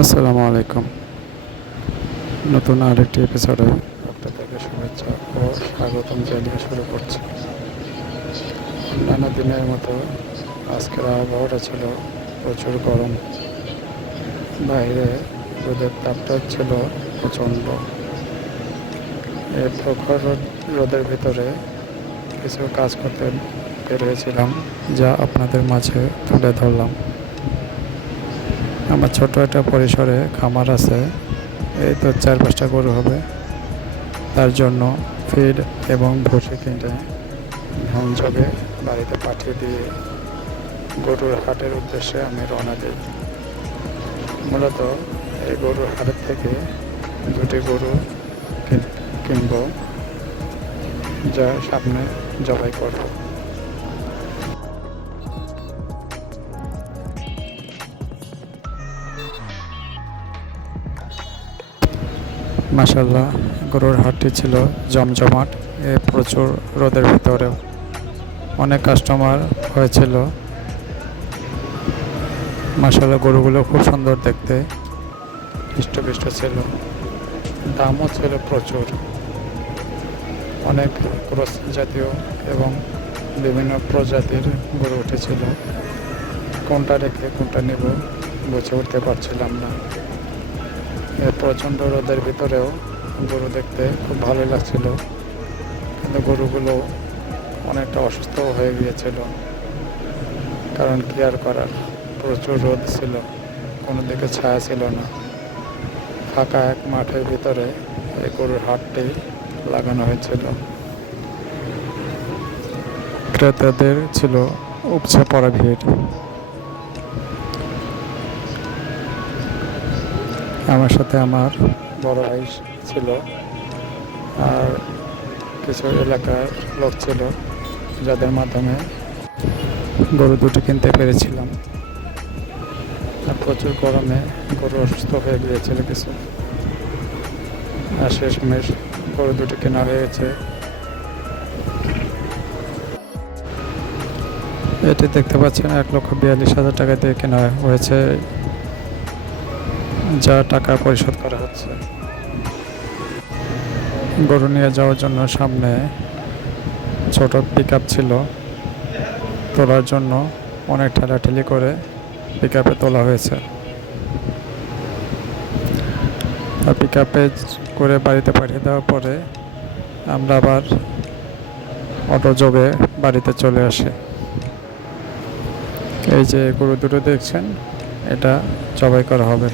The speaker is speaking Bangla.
আসসালামু আলাইকুম। নতুন আরেকটি এপিসোডে আপনাদেরকে শুভেচ্ছা ও স্বাগতম জানিয়ে শুরু করছি। অন্যান্য দিনের মতো আজকের আবহাওয়াটা ছিল প্রচুর গরম। বাইরে রোদের তাপটা ছিল প্রচণ্ড। এই প্রখর রোদের ভিতরে কিছু কাজ করতে বের হয়েছিলাম, যা আপনাদের মাঝে তুলে ধরলাম। আমার ছোট একটা পরিসরে খামার আছে, এই তো 4-5টা গরু হবে। তার জন্য ফিড এবং ভুসি কিনে ধান জগে বাড়িতে পাঠিয়ে দিয়ে গরুর হাটের উদ্দেশ্যে আমি রওনা দিই। মূলত এই গরুর হাটের থেকে দুটি গরু কিনব, যা সামনে জবাই করব। মাশাআল্লাহ, গরুর হাটটি ছিল জমজমাট। প্রচুর রোদের ভিতরেও অনেক কাস্টমার হয়েছিল। মাশাআল্লাহ, গরুগুলো খুব সুন্দর দেখতে, হৃষ্টপুষ্ট ছিল। দামও ছিল প্রচুর। অনেক ক্রস জাতীয় এবং বিভিন্ন প্রজাতির গরু উঠেছিল। কোনটা রেখে কোনটা নেব বুঝে উঠতে পারছিলাম না। এই প্রচণ্ড রোদের ভিতরেও গরু দেখতে খুব ভালোই লাগছিল, কিন্তু গরুগুলো অনেকটা অসুস্থ হয়ে গিয়েছিল। কারণ কি আর করার, প্রচুর রোদ ছিল, কোনো দিকে ছায়া ছিল না। ফাঁকা এক মাঠের ভিতরে এই গরুর হাটটি লাগানো হয়েছিল। ক্রেতাদের ছিল উপচে পড়া ভিড়। আমার সাথে আমার বড় ভাই ছিল, আর কিছু এলাকার লোক ছিল, যাদের মাধ্যমে গরু দুটি কিনতে পেরেছিলাম। আর প্রচুর গরমে গরু অসুস্থ হয়ে গিয়েছিল কিছু, আর শেষমেশ গরু দুটি কেনা হয়ে গেছে। এটি দেখতে পাচ্ছেন 1,42,000 টাকা দিয়ে কেনা হয়েছে, যা টাকা পরিশোধ করা হচ্ছে। গরু নিয়ে যাওয়ার জন্য সামনে ছোট পিকআপ ছিল, তোলার জন্য অনেক ঠেলাঠেলি করে পিকআপে তোলা হয়েছে। আর পিকআপে করে বাড়িতে পাঠিয়ে দেওয়ার পরে আমরা আবার অটো যোগে বাড়িতে চলে আসি। এই যে গরু দুটো দেখছেন, এটা জবাই করা হবে।